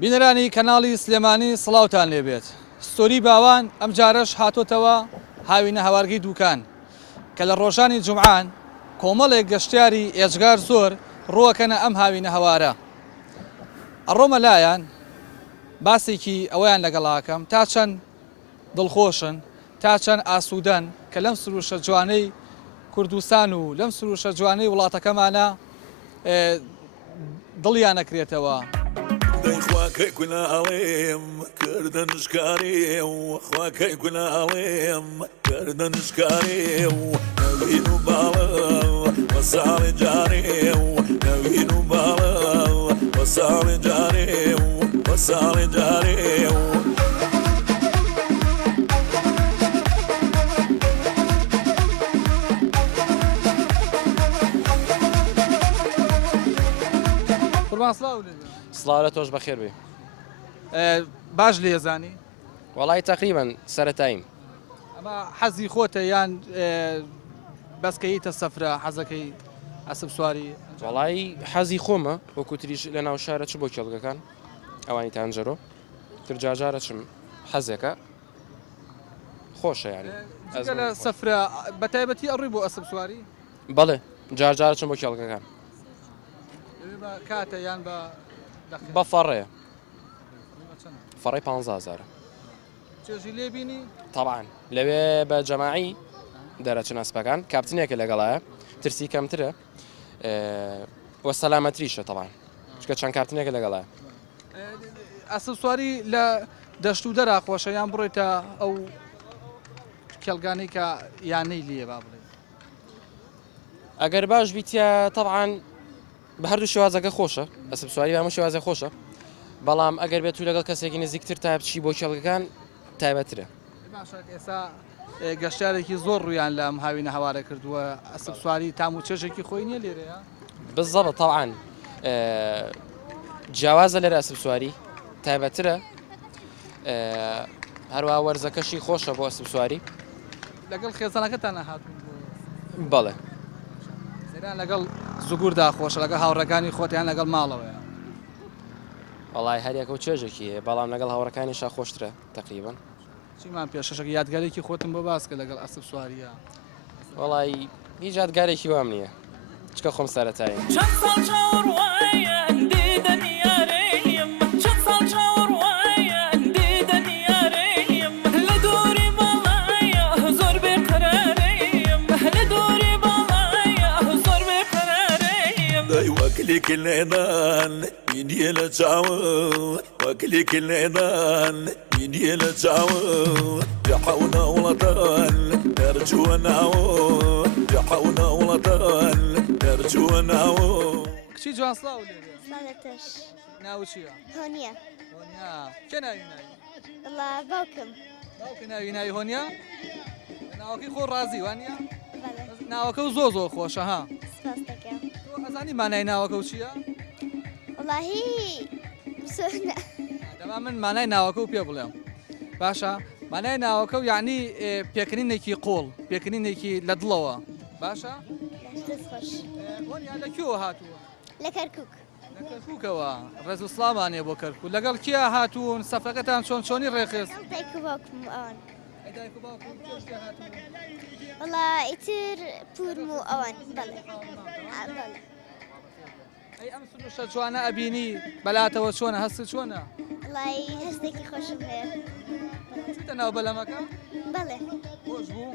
بینەرانی کەناڵی سلێمانی سڵاوتان لێبێت. ستۆری باوان ئەم جارەش هاتۆتەوە هاوینە هەوارگەی دووکان کە لە ڕۆژانی جومعان کۆمەڵێک گەشتیاری ئێجگار زۆر ڕووەکەنە ئەم هاوینە هەوارە. ئەڕۆمە لایەن باسێکی ئەویان لەگەڵاکەم تا چەند دڵخۆشن تا چەند ئاسوودەن کە لەم سروشە جوانەی کوردستان و لەم سروشە جوانەی وڵاتەکەمانە دڵیان نەکرێتەوە. خواکەی گوناڵێم کردن شکارێ و خواکەی گوناڵێم کردن شکارێ و نەوین و باڵە وە ساڵی جارێ و نەوین و باڵە وە ساڵی جارێ و وە ساڵی جارێ و سڵاو لە تۆش بەخێر بێ. باش لێزانی وەڵی تەقریبەن سەرەتاییم. ئەمە حەزی خۆتە یان بەسکەیتە سەفرە حەزەکەی ئەسب سواری؟ وەڵی حەزی خۆمە وەکو تریش لە ناو شارە چ بۆ کێڵگەکان ئەوانی تانجەرۆ ترجاجارە چم حەزێکە خۆشە یانی لە سەفرە بەتایبەتی ئەڕووی بۆ ئەسب سواری؟ بەڵێ جارجارە چم بۆ کێڵگەکان کاتە یان بە فەڕەیە فەڕی 15,000 چێژی لێ بینی؟ طبعاً لەوێ بە جەماعی دەرەچن ئەسپەکان کاپتنێکە لەگەڵایە ترسی کەمترە وە سەلامەتریشە طبعاً چکە چەند کارتنێکە لەگەڵایە. ئەسب سواری لە دەشت و دەرا خۆشە یان بڕێتە ئەو کێڵگانەی کە یانەی لێ با بڵێ؟ ئەگەر باش بیتە طبعاً بە هەردوو شێوازەکە خۆشە ئەسب سواری هەموو شێوازە خۆشە بەڵام ئەگەر بێت و لەگەڵ کەسێکی نزیکتر تا بچی بۆ کێڵگەکان تایبەترە. ئێستا گەشتارێکی زۆر ڕویان لە ئەم هاوینە هەوارە کردووە ئەسب سواری تام و چێژێکی خۆی نییە لێرەیە؟ بالضبط طبعاً جیاوازە لێرە ئەسب سواری تایبەترە هەروە وەرزەکەشی خۆشە بۆ ئەسب سواری لەگەڵ خێزانەکەتان هاتوون؟ بەڵێ لەگەڵ زگوردا خۆشە لەگەڵ هاوڕەکانی خۆتیان لەگەڵ ماڵەوەیە؟ وەڵای هەریەکە و چێژێکی بەڵام لەگەڵ هاوڕەکانیشا خۆشترە تقریبن. چیمان پێشەشەکە یادگارێکی خۆتم بۆ باسکە لەگەڵ ئەسب سواریە؟ وەڵای هیچ یادگارێکی وام نییە چکە خۆم سەرەتاییم. وكلك العيدان من يلا تعاون وكلك العيدان من يلا تعاون يحاونا ولطان نرجو نعاون يحاونا ولطان نرجو نعاون کچی جوان سڵاو لێرە؟ ساڵەتەش ناو چییە؟ هۆنیە هۆنیا. کێ ناوی ناوی؟ وڵا باوکم باوکە ناوی ناوی هۆنیا؟ ناوەکەی خۆ ڕازی وانە؟ بەڵێ ناوەکە و زۆر خۆشە ها؟ سپاس دەکەم. تۆ ئەزانی مانای ناوەکە و چییە؟ وڵاهی دەما من مانای ناوەکە و پێ بڵێم. باشە مانای ناوەکە و یعنی پێکردنێکی قۆڵ پێکردنێکی لە دڵەوە باشە؟ دەست خۆش هۆنیا لەکوێوە هاتووە؟ لە کەرکووک لە کەرکووکەوە ڕێز و سڵامانێ بۆ کەرکوو لەگەڵ کیا هاتوون سەفرەکەتان چۆنی ڕێخست؟ دایک و باوکم ئەوان دایک و باوکم کێشتیا هاتوون؟ وڵا ئیتر پورم و ئەوان بەڵێ بەڵێ. ئەی ئەم سروشە جوانە ئەبینی بەلاتەوە چۆنە هەست چۆنە؟ وڵای هەستێکی خۆشم هەیە. چیتە ناو بەلەمەکە؟ بەڵێ خۆش بوو؟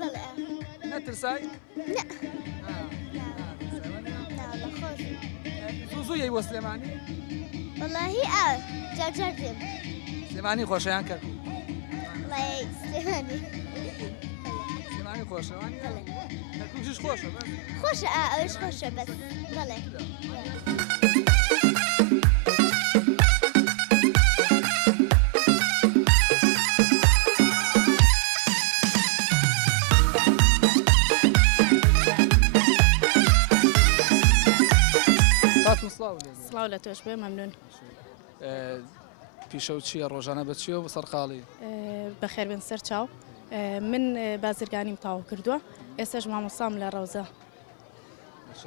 بەڵێ نەترسای؟ نە ناوڵە خۆش زوو بۆ سلێمانی؟ وڵاهی ئاو جارجار دێم سلێمانی خۆشەیان کرد؟ وڵای سلێمانی سلێمانی خۆشەوانی؟ بەڵێ کەرکووکیش خۆشە خۆشە ئەوش خۆشە بەس بەڵێ. سڵاو لە تۆش بێ مەمنون. پیشە و چییە ڕۆژانە بە چیە و سەرقاڵی؟ بەخێر بن سەر چاو من بازرگانیم تاو کردووە ئێستاش مامۆستام لە ڕەوزە.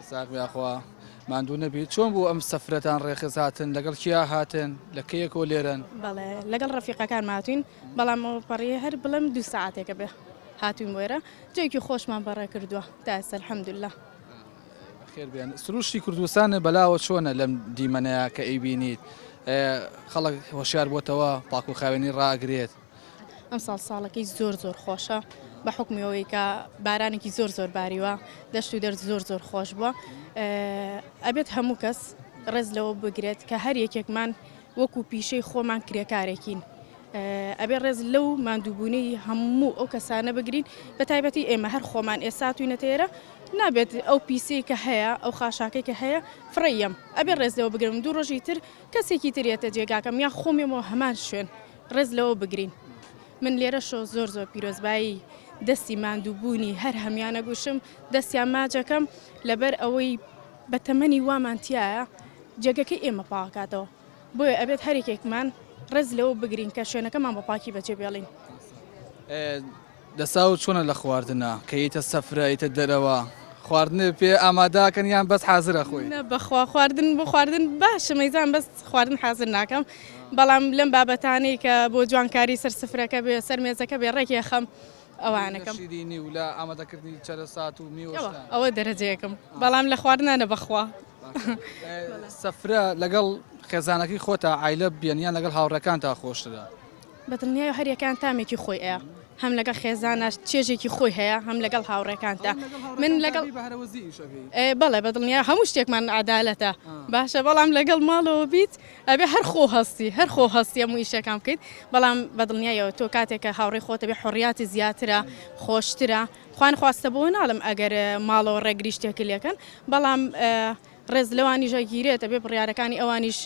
ساق یاخوا ماندوو نەبی چۆن بوو ئەم سەفرەتان ڕێخز هاتن لەگەڵ کیا هاتن لە کەیەکەوە لێرەن بەڵێ لەگەڵ ڕەفیقەکان ماتوین بەڵام ئەوپەڕیە هەر بڵم 2 ساعتێکە بێ هاتوین وێرە جێکی خۆشمان بەڕێ کردووە تا ئێستا الحەمدولله خێربیان سروشتی کوردستانە بەلاوە چۆنە لەم دیمەنەیە کە ئەیبینیت خەڵک هۆشیار بۆتەوە پاک و خاوێنی ڕاگرێت ئەم ساڵێکی زۆر خۆشە بە حکمیەوەی کە بارانێکی زۆر باریوە دەشت و دەرد زۆر خۆش بووە ئەبێت هەموو کەس ڕێز لەوە بگرێت کە هەر یەکێکمان وەکو پیشەی خۆمان کرێکارێکین ئەبێ ڕێز لەو ماندووبوونەی هەموو ئەو کەسانە بگرین بە تایبەتی ئێمە هەر خۆمان ئێساتوینە تێرە نابێت ئەو پیسەی کە هەیە ئەو خاشاکەی کە هەیە فڕەیەم ئەبێ ڕێز لەوە بگرم 2 ڕۆژی تر کەسێکی ترێتە جێگاکەم یا خۆمێمەوە هەمان شوێن ڕێز لەوە بگرین من لێرە شۆ زۆر پیرۆزبایی دەستی ماندووبوونی هەر هەمیانە گوشم دەستیان ماجەکەم لەبەر ئەوەی بە تەمەنی وامانتیایە جێگەکەی ئێمە پاکاتەوە بۆیە ئەبێت هەرێکێکمان ڕێز لەوە بگرین کە شوێنەکەمان بە پاکی بەجێ بێڵین دەسا و چۆنە لە خواردنە کە یتە سەفرە یتە دەرەوە خواردنە پێ ئاماداکەن یان بەس حازرە خۆی بەخوا خواردن بۆ خواردن باشە مەیزان بەس خواردن حازر ناکەم بەڵام لەم بابەتانەی کە بۆ جوانکاری سەر سفرەکە بێ سەر مێزەکە بێ ڕێکی خەم ئەوانەکەم شیرینی و لە ئامادەکردنی چەرەسات و میوەشتان ئەوە دەرەجەیەکەم بەڵام لە خواردنانە بەخوا سەفرە لەگەڵ خێزانەکەی خۆتە عیلە بیانیان لەگەڵ هاوڕەکان تا خۆشتدا بەدڵنیای هەریەکان تامێکی خۆی ئەیە هەم لەگەڵ خێزانە چێژێکی خۆی هەیە هەم لەگەڵ هاوڕێکاندا من لەگەڵ بەڵێ بەدڵنیا هەموو شتێکمان عادالەتە باشە بەڵام لەگەڵ ماڵەوە بیت ئەبێ هەر خۆ هەستی هەموو ئیشەکان بکەیت بەڵام بەدڵنیایەوە تۆ کاتێکە هاوڕێ خۆتە بێ حڕیاتی زیاترە خۆشترە خوان خواستە بۆ ناڵم ئەگەر ماڵەوە ڕێگری شتێکی لێکن بەڵام ڕێز لەوانی ژەگیرێتە بێ بڕیارەکانی ئەوانیش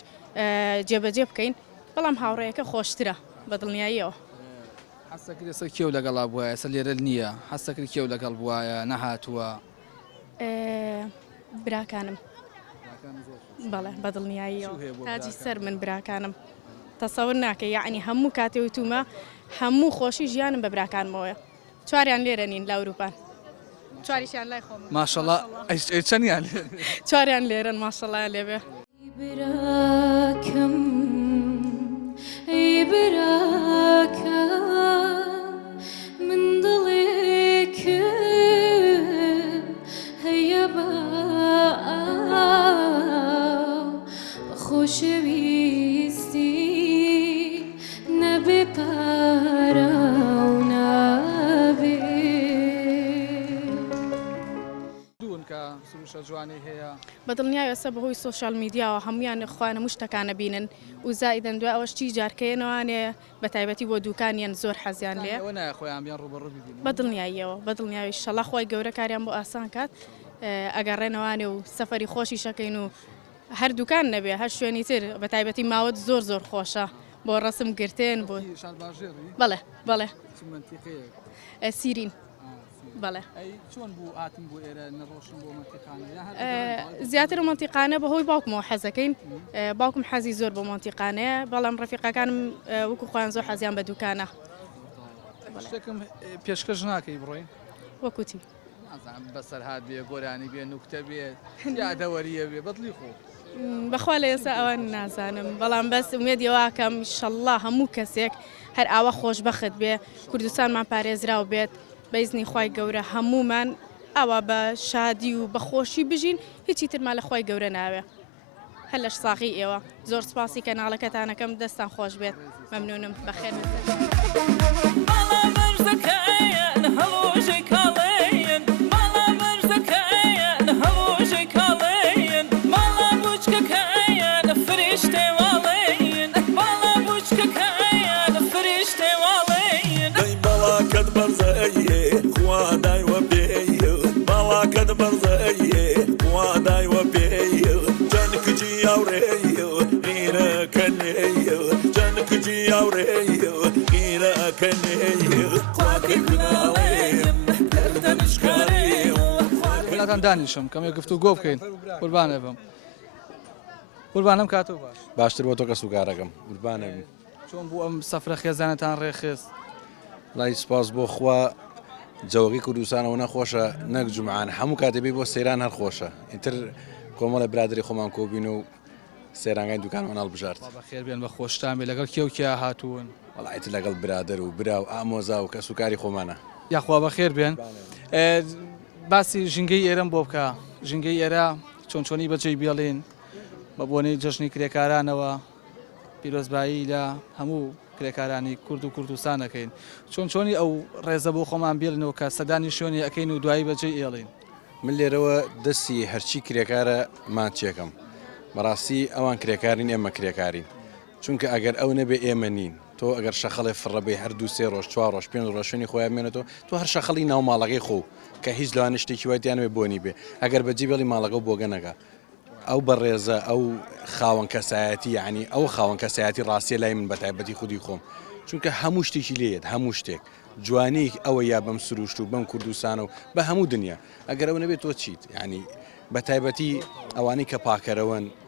جێبەجێ بکەین بەڵام هاوڕێیەکە خۆشترە بەدڵنیاییەوە حەسەکرێسە کێو لەگەڵا بووە ئێستا لێرە نییە حەسەکرد کێو لەگەڵ بووایە نەهاتووە براکانم بەڵێ بەدڵنیاییەوە تاجی سەر من براکانم تەسەور ناکە یعنی هەموو کاتێ وتومە هەموو خۆشی ژیانم بە براکانمەوەیە چواریان لێرە نین لە ئەوروپان چواریشیان لای خۆم ماشەڵڵا چەندیان چواریان لێرن ماشەڵڵایان لێبێ براكم اي براكم من ضليك هيا خوش بيستي نبي باراونا جوانی هەیە بەدڵنیای ئێستا بەهۆی سۆشال میدیاوە هەمویان خوانە مشتەکانە بینن و زائیدەن دوای ئەوەشتی جارکەیەنەوانێ بە تایبەتی بۆ دوکانیان زۆر حەزیان لێ خۆیان بیان ڕوبەڕوو ببین بەدڵنیاییەوە بەدڵنیاوی شەڵا خۆی گەورە کاریان بۆ ئاسان کات ئەگەڕێنەوانێ و سەفەری خۆشی شەکەین و هەر دوکان نەبێ هەر شوێنی تر بە تایبەتی ماوەت زۆر خۆشە بۆ ڕسم گرتێن بۆ بەڵێ سیرین بەڵێ چۆن بوو ئاتم بۆ ئێرە نەڕۆشن بۆ مەنتیقانە زیاتر مەنتیقانە بەهۆی باوکمەوە حەزەکەین باوکم حەزی زۆر بۆ مەنتیقانەیە بەڵام ڕەفیقەکانم وەکو خۆیان زۆر حەزیان بە دوکانە شتێکم پێشکەش ناکەی بڕۆین وەکوتی بەسەر هاات بێ گۆرانی بێ نوکتە بێ یادەوەریە بێ بەدڵی خۆ بەخوا لە ئێستا ئەوان نازانم بەڵام بەس ومێدیەواکەم شەڵڵا هەموو کەسێک هەر ئاوا خۆشبەخت بێ کوردستانمان پارێزراو بێت بەیزنی خی گەورە هەمومان ئەوە بە شادی و بەخۆشی بژین هیچی ترمان لە خی گەورە ناوێ هەر لەش ساقی ئێوە زۆر سپاسی کەناڵەکەتانەکەم دەستان خۆش بێت مەمنونم بەخێر دانیشم کەم گفتو گۆ بکەین قوربانە بم قوربانم کاتۆ باش باشتر بۆ تۆ کە سوکارەکەم قوربانە بم چۆن بوو ئەم سەفرە خێزانەتان ڕێخست لای سپاس بۆ خوا جەوەقی کوردستانەوە نەخۆشە نەک جومعان هەموو کاتێبی بۆ سەیران هەر خۆشە ئیتر کۆمەڵە برادری خۆمان کۆبین و سێرانگای دوکانمان هەڵبژارد. بەخێر بێن بە خۆشتان بێ لەگەڵ کێوکیا هاتوون وڵایەت لەگەڵ برادر و برا و ئامۆزا و کەس و کاری خۆمانە. یاخوا بەخێر بێن. باسی ژینگەی ئێرەم بۆ بکە ژینگەی ئێرە چۆنچۆنی بەجێی بێڵێن بە بۆنەی جەژنی کرێکارانەوە پیرۆزبایی لە هەموو کرێکارانی کورد و کوردستان دەکەین چۆنچۆنی ئەو ڕێزە بۆ خۆمان بێڵنەوە کە سەدانی شوێنی ئەەکەین و دوایی بەجێی ئێڵین. من لێرەوە دەستی هەرچی کرێکارە ماچێکم بەڕاستی ئەوان کرێکارین ئێمە کرێکارین چونکە ئەگەر ئەو نەبێ ئێمە نین تۆ ئەگەر شەخەڵێ فڕەبێ هەردوو سێ ڕۆژ 4 ڕۆژ 5 ڕۆژ شوێنی خۆیان بێنێتەوە تۆ هەر شەخەڵی ناو ماڵەکەی خۆ کە هیچ لەوانە شتێکی وایتیانوێ بۆنی بێ ئەگەر بەجێ بێڵی ماڵەکە بۆگە نەگا ئەو بەڕێزە ئەو خاوەن کەسایەتی یعنی ئەو خاوەن کەسایەتی ڕاستیە لای من بە تایبەتی خودی خۆم چونکە هەموو شتێکی لێت هەموو شتێک جوانی ئەوە یا بەم سروشت و بەم کوردستانە و بە هەموو دنیا ئەگەر ئەو نەبێت تۆ چیت یعنی بە تایبەتی ئەوانەی کە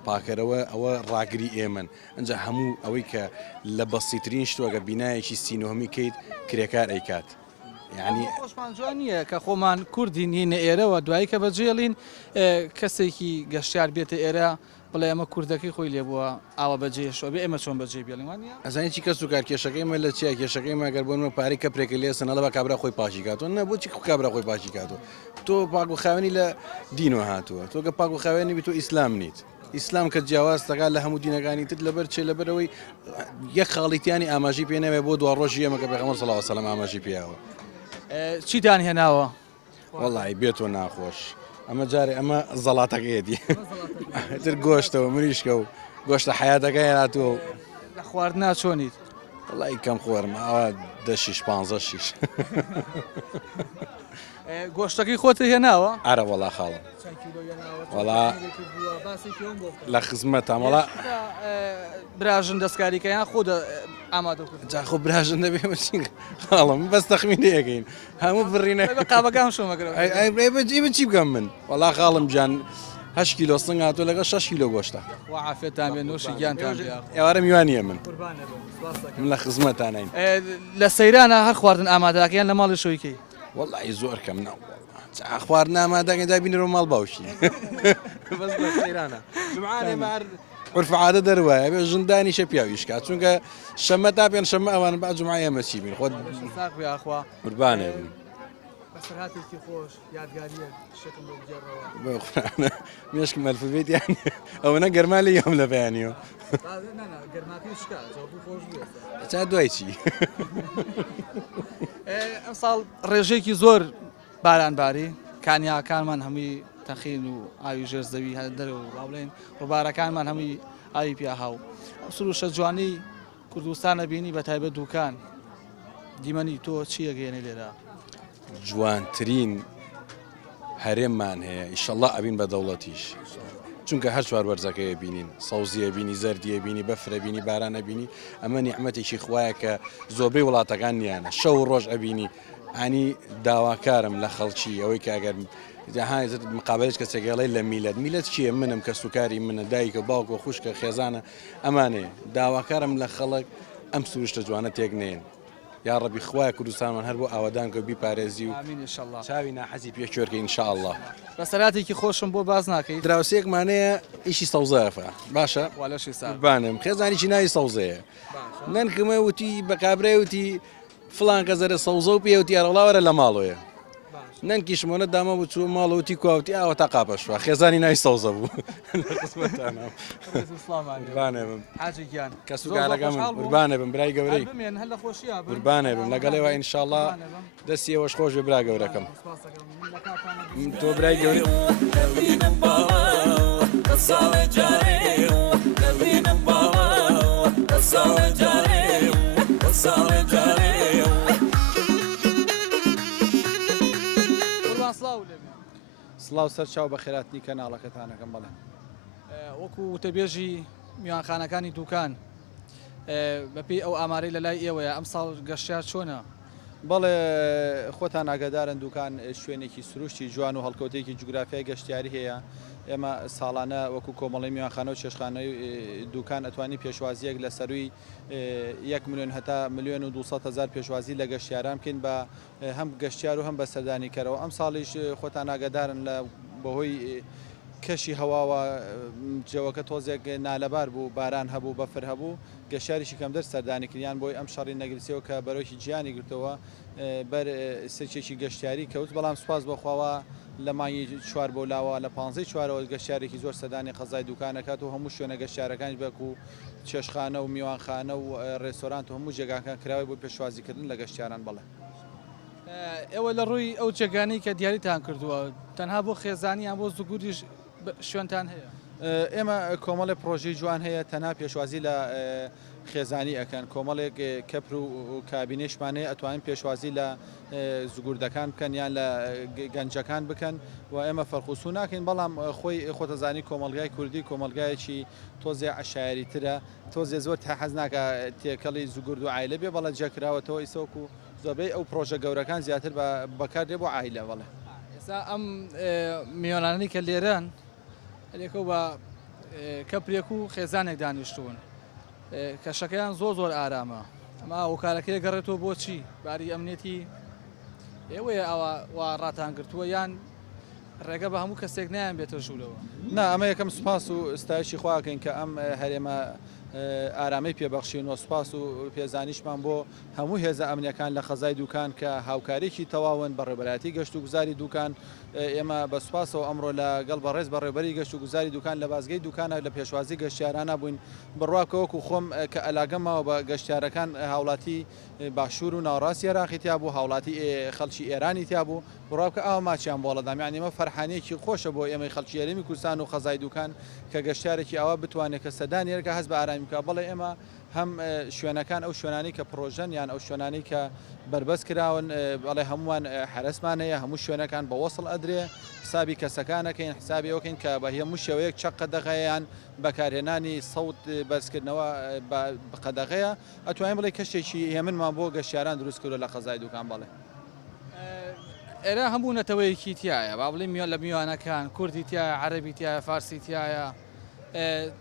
پاکەرەوە ئەوە ڕاگری ئێمن ئەنج هەموو ئەوەی کە لە بەسیترین شتوەگە بینایەکی سینۆهمی کەیت کرێکار ئەیکات یعنی خۆشمان جوان نییە کە خۆمان کوردی نینە ئێرەوە دوایی کە بەجێڵین کەسێکی گەشتیار بێتە ئێرە بڵێ ئەمە کوردەکەی خۆی لێ بووە ئاوە بەجێشەوە بێ ئێمە چۆن بەجێ بێڵین وانە ئەزانانی کەس و کار کێشەکەیمە لە چیا کێشەکەی مەگەر بۆنمە پارەی کە پرێکە لێ سنەڵە بە کابرا خۆی پاشی کاتەوە نە بۆچی کابرا خۆی پاشی کاتەوە تۆ پاک و خاوێنی لە دینەوە هاتووە تۆ کە پاک و خاوێنی بی تۆ ئیسلام نیت ئیسلام کە جیاواز دەکات لە هەموو دینەکانی تر لەبەر چێ لەبەرەوەی یەک خاڵیتیانی ئاماژی پێ نەوێ بۆ دو ڕۆژی ئەمە کە پێغەمبەر صلی الله علیه و سلم ئاماژی پێیاوە چیتان هێناوە وەڵی بێتۆ ناخۆش ئەمە جارێ ئەمە زەڵاتەکەیەتی تر گۆشتەوە مریشکە و گۆشتە حیاتەکە هێناتووە و لە خواردنا چۆنیت وڵی کەم خۆرم ئەوە 10-15 گۆشتەکەی خۆتە هێناوە ئارە وەڵا خاڵم وەڵا لە خزمەتە وەڵا براژن دەستکاریکەیان خۆ ئامادەکرد جا خۆ براژن دەبێ خاڵم بەس تەخمینەیەکەین هەموو بڕینە قابەکان شۆمەگرەوە بە چی بگەم من وەڵا خاڵم جان 8 کیلۆ سنگ هاتووە لەگەڵ 6 کیلۆ گۆشتە وعافێتان بێ نوشی گیانتان بێ ئێوارە میوانیە من لە خزمەتانین لە سەیرانە هەر خواردن ئامادەکەیان لە ماڵی شۆیکەی وەڵی زۆر کەم ناو خوارد ناماداگەن دا بینەوە ماڵ باوشی بەس لە سەیرانە عرف عادە دەروایە بێ ژندانی شە پیاویشکات چونکە شەمە تا پێن شەمە ئەوان با جومعە ئێمە چی بین خۆت ئاخوا قوربانێ بن بەسەرهاتێکی خۆش یادگاریە شتم بۆ بگێڕەوە بۆ قوربانە مێشک مەلفوبێتیان ئەوەنە گەرما لە یەم لە بەیانیەوە گەرماکەی شکا جوابی خۆش بێت چا دوای چی ئەم ساڵ ڕێژێکی زۆر بارانباری کانیاکانمان هەمووی تەخین و ئاوی ژێرزەوی دەرەوە ڕاوڵێن ڕووبارەکانمان هەمووی ئاوی پیاهاو سروشە جوانی کوردستانە بینی بە تایبەت دوکان دیمەنی تۆ چی ئەگەێنێ لێرە جوانترین هەرێممان هەیە ئیشەڵڵا ئەبین بە دەوڵەتیش چونکە هەر چوار وەرزەکەیە بینین سەوزیە بینی زەردیە بینی بەفرە بینی بارانە بینی ئەمە نیعمەتێکی خوایە کە زۆربەی وڵاتەکان نیانە شەو ڕۆژ ئەبینی ئانی داواکارم لە خەڵکی ئەوەی کە ئەگەر مقابلش کەسێکگەڵی لە میلەت چییە منم کە سوکاری منە دایکە باوکە خوشکە خێزانە ئەمانەیە داواکارم لە خەڵک ئەم سروشتە جوانە تێک نێن یا ڕەبی خوای کوردستانمان هەر بۆ ئاوادان کە بیپارێزی و چاوی ناحەزی پێشوەرکە ئینشاءالله بەسەراتێکی خۆشم بۆ باز ناکەیت دراوسەیەکمانەیە ئیشی سەوزەفە باشە بانم خێزانیی ناوی سەوزەیە نەنکمە وتی بە کابرای وتی فلان کە زەرە سەوزە و پێوتی ئەرەڵاوەرە لە ماڵۆیە نەنکیشمۆنە دامە بوو چوە ماڵەوتی کواوتی ئاوە تا قاپەشوە خێزانی ناوی سەوزە بوو حاجیگیان کە سوگارەکە من قوربانێ بم برای گەورەی قوربانێ بم لەگەڵێەوە ئینشاءڵڵا دەستیەوەش خۆش بێ برا گەورەکەم تۆ برای گەورەی سڵاو سەر چاو بە خێراتنی کەناڵەکەتانەکەم بڵێن وەکو وتەبێژی میوانخانەکانی دوکان بەپێی ئەو ئامارەی لە لای ئێوەیە ئەم ساڵ گەشتیار چۆنە بەڵێ خۆتان ئاگادارن دوکان شوێنێکی سروشتی جوان و هەڵکەوتێکی جوگرافیای گەشتیاری هەیە ئێمە ساڵانە وەکو کۆمەڵی میوانخانە و چێشخانەی دوکان ئەتوانی پێشوازیەک لە سەروی 1 ملیۆن هەتا 1,200,000 پێشوازی لە گەشتیاران بکەین بە هەم گەشتیار و هەم بە سەردانیکەرەوە ئەم ساڵیش خۆتان ئاگادارن لە بەهۆی کەشی هەواوە جەوەکە تۆزێک نالەبار بوو باران هەبوو بەفر هەبوو گەشتیاریشی کەم دەست سەردانی کردیان بۆی ئەم شەڕی نەگرسیەوە کە بەرەوکی گیانی گرتەوە بەر سەرچێکی گەشتیاری کەوت بەڵام سوپاس بۆخواوە لە مانگی چوار بۆ لاوە لە 15 گەشتارێکی زۆر سەدانی قەزای دوکانەکات و هەموو شوێنە گەشتارەکانی بەک و چێشخانە و میوانخانە و ڕێستۆرانت و هەموو جێگاکان کراوی بۆ پێشوازیکردن لە گەشتیاران بڵێ. ئێوە لە ڕووی ئەو جێگانەی کە دیاریتان کردووە تەنها بۆ خێزانیان بۆ زگوریش شوێنتان هەیە؟ ئێمە کۆمەڵی پرۆژەی جوان هەیە تەنها پێشوازی لە خێزانی ئەەکەن کۆمەڵێک کەپر و کابینێشمانەیە ئەتوانین پێشوازی لە زگوردەکان بکەن یان لە گەنجەکان بکەن و ئێمە فەرخوسو ناکەین بەڵام خۆی خۆتەزانی کۆمەلگای کوردی کۆمەلگایەکی تۆزێ عشایریترە تۆزێ زۆر تا حەز ناکە تێکەڵی زگورد و عایلە بێ بەڵە جەکراوەتەوە ئیسۆک و زۆربەی ئەو پرۆژە گەورەکان زیاتر بەکاردێ بۆ عایلە بڵێ. ئێستا ئەم میوانانی کە لێرەن لێکە بە کەپرێک و خێزانێک دانیشتون کەشەکەیان زۆر ئارامە ئەمە وکارەکەی گەڕێتەوە بۆچی باری ئەمنێتی ئێوەیە ئەوە وا ڕاتان گرتووە یان ڕێگە بە هەموو کەسێک نیان بێتە ژوورەوە؟ نا ئەمە یەکەم سوپاس و ستایشی خواکەین کە ئەم هەرێمە ئارامەی پێبەخشین و سوپاس و پێزانیشمان بۆ هەموو هێزە ئەمنیەکان لە خەزای دوکان کە هاوکارێکی تەواون بەڕێبەراتی گەشت و گوزاری دوکان ئێمە بە سوپاسەوە ئەمڕۆ لەگەڵ بەڕێز بەڕێبەری گەشت و گوزاری دوکان لە بازگەی دوکانە لە پێشوازی گەشتیارانە بووین بڕواکەوەکو خۆم کە ئەلاگەمەوە بە گەشتیارەکان هاوڵاتی باشوور و ناوڕاستی عێراقی تیا بوو هاوڵاتی خەڵکی ئێرانی تیا بوو بڕواکە ئەوە ماچیان بۆڵەدام یعنی ئمە فەرحانەیەکی خۆشە بۆ ئێمەی خەڵکی هەرێمی کوردستان و خەزای دوکان کە گەشتارێکی ئەوە بتوانێت کە سەدانی هێرکە هەست بە ئارامی بکە بەڵێ ئێمە هەم شوێنەکان ئەو شوێنانی کە پرۆژەن یان ئەو شوێنانی کە بربەست کراون بەڵێ هەمووان حرەسمان هەیە هەموو شوێنەکان بە وەسڵ ئەدرێ حسابی کەسەکانەکەین حسابی ئەوکەین کە بە هەموو شێوەیەک چەق قەدەغەیان بەکارهێنانی سەوت بەرزکردنەوە قەدەغەیە ئەتوانین بڵێ کەشتێکی هێمنمان بۆ گەشتیاران دروست کردو لە خەزای دوکان بڵێ. ئێرە هەموو نەتەوەیەکی تایە با بڵێ میوان لە میوانەکان کوردی تایە عەرەبی تایە فارسی تایە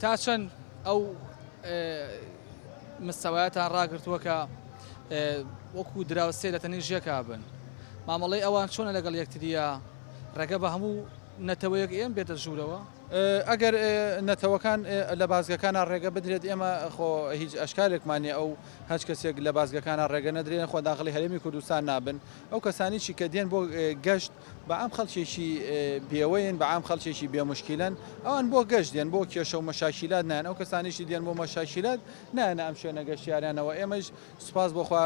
تا چەند ئەو مستەوایەتان ڕاگرتووە کە وەکو دراوسێ لە تەنی ژێکا بن مامەڵەی ئەوان چۆنە لەگەڵ یەکتریە ڕێگە بە هەموو نەتەوەیەک ئێم بێتە ژوورەوە؟ ئەگەر نەتەوەکان لە بازگەکانە ڕێگە بدرێت ئێمە خۆ هیچ ئەشکالێکمانێ ئەو هەچ کەسێک لە بازگەکانە ڕێگە نەدرێن خۆ داخلی هەرێمی کوردستان نابن ئەو کەسانیشی کە دێن بۆ گەشت بە ئەم خەڵکێکی بێوەین بە ئەم خەڵکێکی بێمشکیلەن ئەوان بۆ گەشت دێن بۆ کێشە و مەشاکیلات نان ئەو کەسانیشی دێن بۆ مەشاکیلات نانە ئەم شوێنە گەشتیارانەوە ئێمەش سوپاس بۆخوا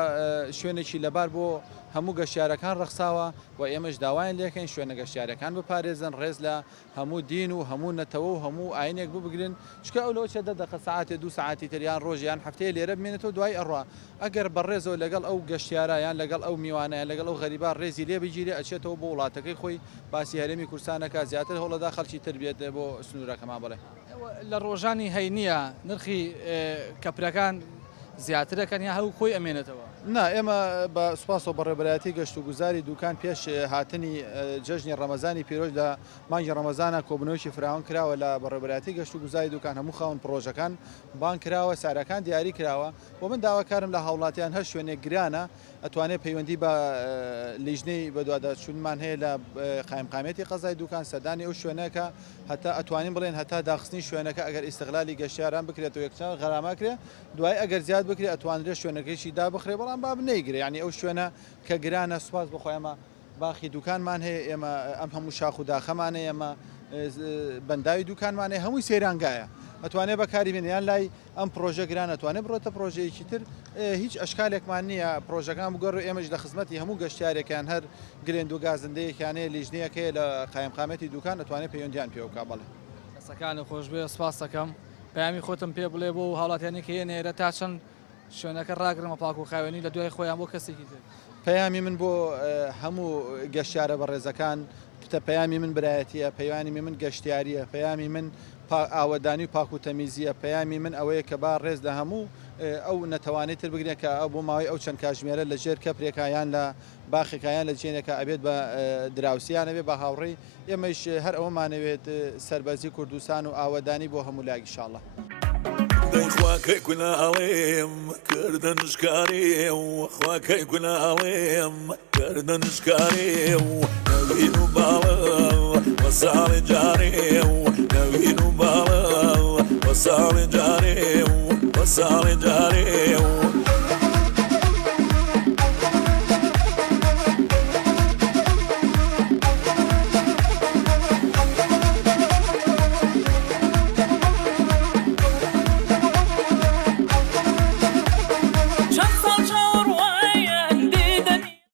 شوێنێکی لەبار بۆ هەموو گەشتیارەکان ڕەخساوە و ئێمەش داوایان لێکەین شوێنە گەشتیارەکان بپارێزن ڕێز لە هەموو دین و هەموو نەتەوە و هەموو ئاینێک ببگرن چکە ئەو لەوچە دەقە ساعاتێ 2 ساعتی تریان ڕۆژیان هەفتەیە لێرە بمێنێتەوە دوای ئەڕوا ئەگەر بەڕێزەوە لەگەڵ ئەو گەشتیارایان لەگەڵ ئەو میوانەیە لەگەڵ ئەو غەریبان ڕێزی لێ بگیرێ ئەچێتەوە بۆ وڵاتەکەی خۆی باسی هەرێمی کوردستانەکە زیاتر هەوڵەدا خەڵکی تر بێت بۆ سنوورەکەمان بڵێ. لە ڕۆژانی هەینیە نرخی کەپرەکان زیاترەکەن یا هەوو خۆی ئەمێنێتەوە؟ نا ئێمە بە سوپاس و بەڕێبەرایەتی گەشت و گوزاری دوکان پێش هاتنی جەژنی ڕەمەزانی پیرۆژ لە مانگی ڕەمەزانە کۆبنەوەیکی فراوان کراوە لە بەڕێبەرایەتی گەشت و گوزاری دوکان هەموو خاوەن پرۆژەکان بان کراوە سارەکان دیاری کراوە بۆ من داواکارم لە هاوڵاتیان هەر شوێنێک گرانە ئەتوانێت پەیوەندی بە لیژنەی بەدواداچوونمان هەیە لە قایمقامەتی قەزای دوکان سەردانی ئەو شوێنەکە هەتا ئەتوانین بڵێن هەتا داخستنی شوێنەکە ئەگەر ئیستیغلالی گەشتیاران بکرێتەوە یەکچەند غەرامەکرێ دوای ئەگەر زیاد بکرێت ئەتوانرێت شوێنەکەیشی دابخرێ بەڵام باب نەیگرێ یعنی ئەو شوێنە کە گرانە سوپاس بخۆ ئێمە باخی دوکانمان هەیە ئێمە ئەم هەموو شاخ و داخەمانە ئێمە بەنداوی دوکانمانێ هەمووی سەیرانگایە ئەتوانێت بەکاری بێنیان لای ئەم پرۆژە گران ئەتوانێت بڕۆتە پرۆژەیەکی تر هیچ ئەشکالێکمان نییە پرۆژەکان بگەڕ و ئێمەش لە خزمەتی هەموو گەشتیارێکیان هەر گرێند و گازندەیەکیانەیە لیژنەیەکەیە لە قایمقامەتی دوکان ئەتوانێت پەیوەندیان پێ بکا بڵێ. کەسەکانی خۆش بێ سپاس دەکەم پەیامی خۆتم پێ بڵێ بۆ هاوڵاتیانی کە هێنێرە تا چەند شوێنەکە ڕاگرمە پاک و خاوێنی لە دوای خۆیان بۆ کەسێکی تر. پەیامی من بۆ هەموو گەشتیارە بەڕێزەکان پەیامی من برایەتیە پەیامی من گەشتیاریە پەیامی من ئاوەدانی و پاک و تەمیزیە پەیامی من ئەوەیە کە با ڕێز لە هەموو ئەو نەتەوانێت تر بگرێت کە ئەو بۆ ماوەی ئەو چەند کاژمێرە لە ژێر کەپرێکایان لە باخێکایان لە جێنێکە ئەبێت بە دراوسیانە بێ بە هاوڕێی ئێمەش هەر ئەوەمانەوێت سەربەرزی کوردستان و ئاوەدانی بۆ هەموو لای ئینشاءڵڵا. خواکەی گوناڵێم کردن شکارێ و خواکەی گوناڵێم کردن شکارێ و نەبین و باڵە وصال جاري نبين بالا وصال جاري وصال جاري